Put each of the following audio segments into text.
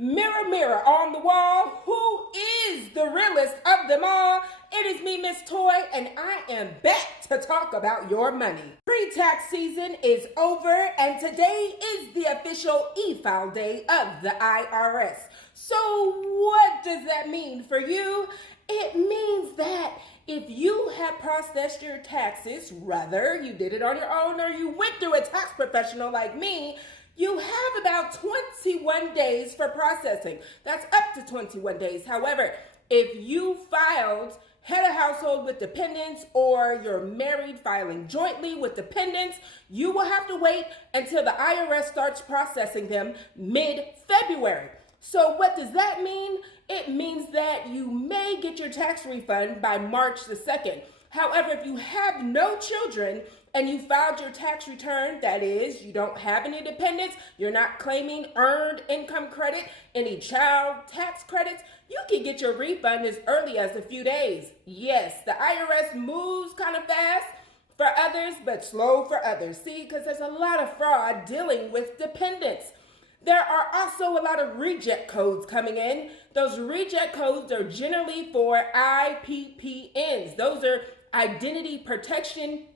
Mirror, mirror on the wall, who is the realest of them all? It is me, Miss Toy, and I am back to talk about your money. Pre-tax season is over, and today is the official e-file day of the IRS. So what does that mean for you? It means that if you have processed your taxes, whether you did it on your own or you went through a tax professional like me, you have about 21 days for processing. That's up to 21 days. However, if you filed head of household with dependents or you're married filing jointly with dependents, you will have to wait until the IRS starts processing them mid-February. So what does that mean? It means that you may get your tax refund by March the 2nd. However, if you have no children and you filed your tax return, that is, you don't have any dependents, you're not claiming earned income credit, any child tax credits, you can get your refund as early as a few days. Yes, the IRS moves kind of fast for others, but slow for others. See, because there's a lot of fraud dealing with dependents. There are also a lot of reject codes coming in. Those reject codes are generally for IPPNs. Those are identity protection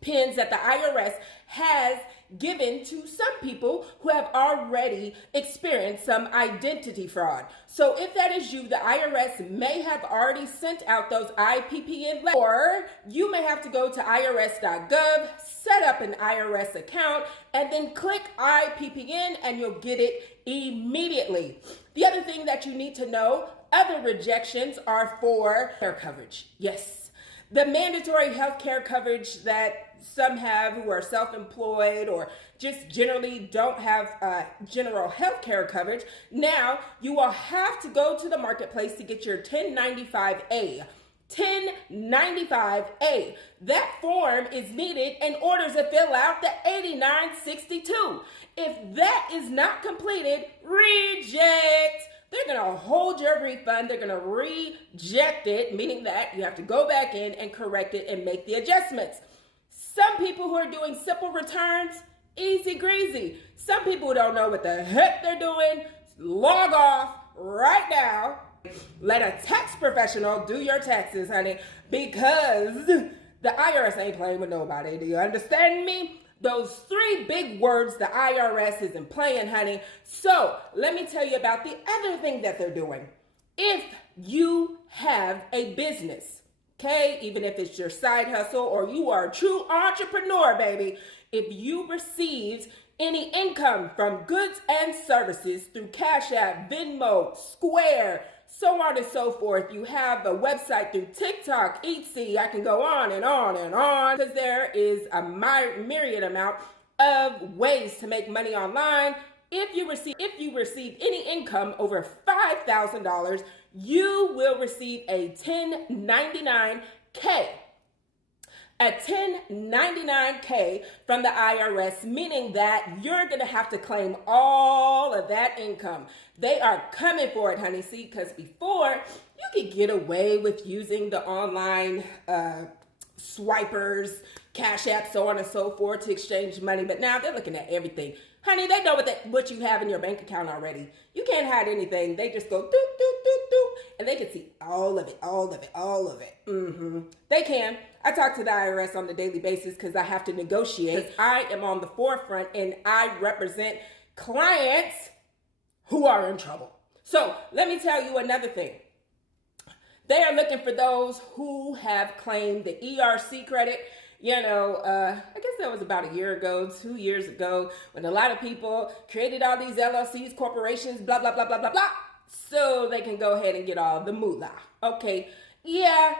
pins that the IRS has given to some people who have already experienced some identity fraud. So if that is you, the IRS may have already sent out those IPPN letters, or you may have to go to irs.gov, set up an IRS account, and then click IPPN and you'll get it immediately. The other thing that you need to know, other rejections are for care coverage. Yes, the mandatory health care coverage that some have who are self-employed or just generally don't have general health care coverage. Now, you will have to go to the marketplace to get your 1095A. 1095A. That form is needed in order to fill out the 8962. If that is not completed, reject. They're going to hold your refund. They're going to reject it, meaning that you have to go back in and correct it and make the adjustments. Some people who are doing simple returns, easy greasy. Some people who don't know what the heck they're doing, log off right now. Let a tax professional do your taxes, honey, because the IRS ain't playing with nobody. Do you understand me? Those three big words, the IRS isn't playing, honey. So let me tell you about the other thing that they're doing. If you have a business, okay, even if it's your side hustle or you are a true entrepreneur, baby, if you received any income from goods and services through Cash App, Venmo, Square, so on and so forth, you have a website through TikTok, Etsy, I can go on and on and on, because there is a myriad amount of ways to make money online. If you receive any income over $5,000, you will receive a 1099K. A 1099K from the IRS, meaning that you're going to have to claim all of that income. They are coming for it, honey. See, because before, you could get away with using the online swipers, Cash App, so on and so forth to exchange money. But now they're looking at everything. Honey, they know what you have in your bank account already. You can't hide anything. They just go doop, doop, doop, doop, and they can see all of it, all of it, all of it. They can. I talk to the IRS on a daily basis because I have to negotiate. I am on the forefront and I represent clients who are in trouble. So let me tell you another thing. They are looking for those who have claimed the ERC credit. You know, I guess that was about a year ago, 2 years ago, when a lot of people created all these LLCs, corporations, blah, blah, blah, blah, blah, blah, so they can go ahead and get all the moolah. Okay, yeah,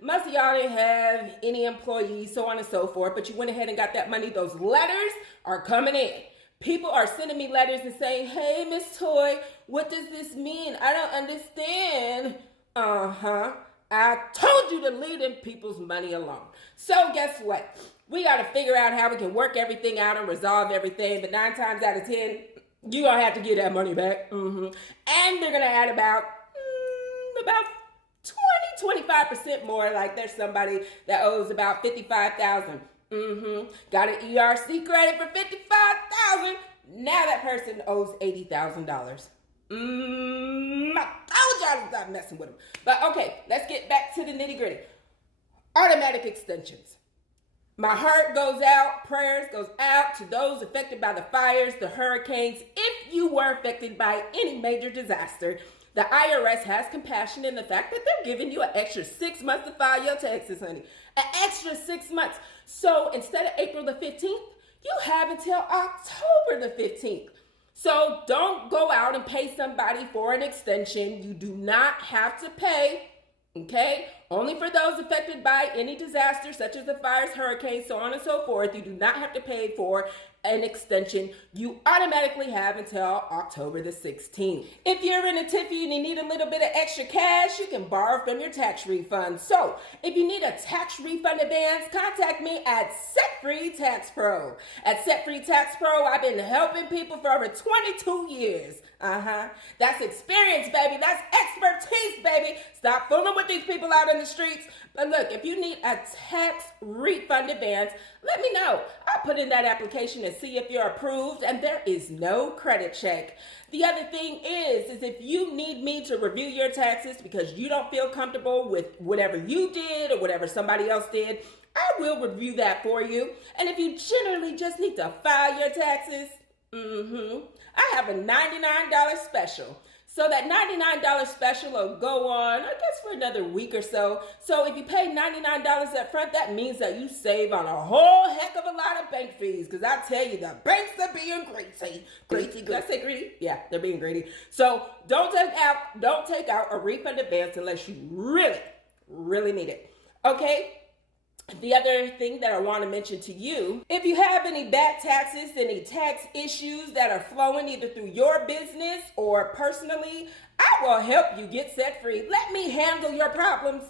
most of y'all didn't have any employees, so on and so forth, but you went ahead and got that money. Those letters are coming in. People are sending me letters and saying, hey, Miss Toy, what does this mean? I don't understand. I told you to leave them people's money alone. So guess what? We got to figure out how we can work everything out and resolve everything. But 9 times out of 10, you're going to have to get that money back. And they're going to add about 20-25% more. Like there's somebody that owes about $55,000. Got an ERC credit for $55,000. Now that person owes $80,000. I told y'all to stop messing with them. But okay, let's get back to the nitty gritty. Automatic extensions. My heart goes out, prayers goes out to those affected by the fires, the hurricanes. If you were affected by any major disaster, the IRS has compassion in the fact that they're giving you an extra 6 months to file your taxes, honey. An extra 6 months. So instead of April the 15th, you have until October the 15th. So don't go out and pay somebody for an extension. You do not have to pay, okay? Only for those affected by any disaster, such as the fires, hurricanes, so on and so forth. You do not have to pay for an extension. You automatically have until October the 16th. If you're in a tiffy and you need a little bit of extra cash, you can borrow from your tax refund. So if you need a tax refund advance, contact me at Set Free Tax Pro. At Set Free Tax Pro, I've been helping people for over 22 years. That's experience, baby. That's expertise, baby. Stop fooling with these people out in the streets. But look, if you need a tax refund advance, let me know. I'll put in that application and see if you're approved, and there is no credit check. The other thing is if you need me to review your taxes because you don't feel comfortable with whatever you did or whatever somebody else did, I will review that for you. And if you generally just need to file your taxes, I have a $99 special. So that $99 special will go on, I guess, for another week or so. So if you pay $99 up front, that means that you save on a whole heck of a lot of bank fees. Because I tell you, the banks are being greedy. Greedy. Did I say greedy? Yeah, they're being greedy. So don't take out a refund advance unless you really need it. Okay? The other thing that I want to mention to you, if you have any back taxes, any tax issues that are flowing either through your business or personally, I will help you get set free. Let me handle your problems.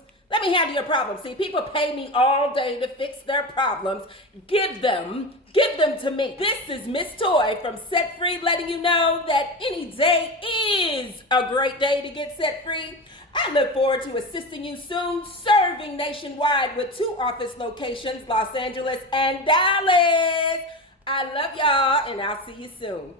See, people pay me all day to fix their problems. Give them to me. This is Miss Toy from Set Free, letting you know that any day is a great day to get set free. I look forward to assisting you soon, serving nationwide with 2 office locations, Los Angeles and Dallas. I love y'all, and I'll see you soon.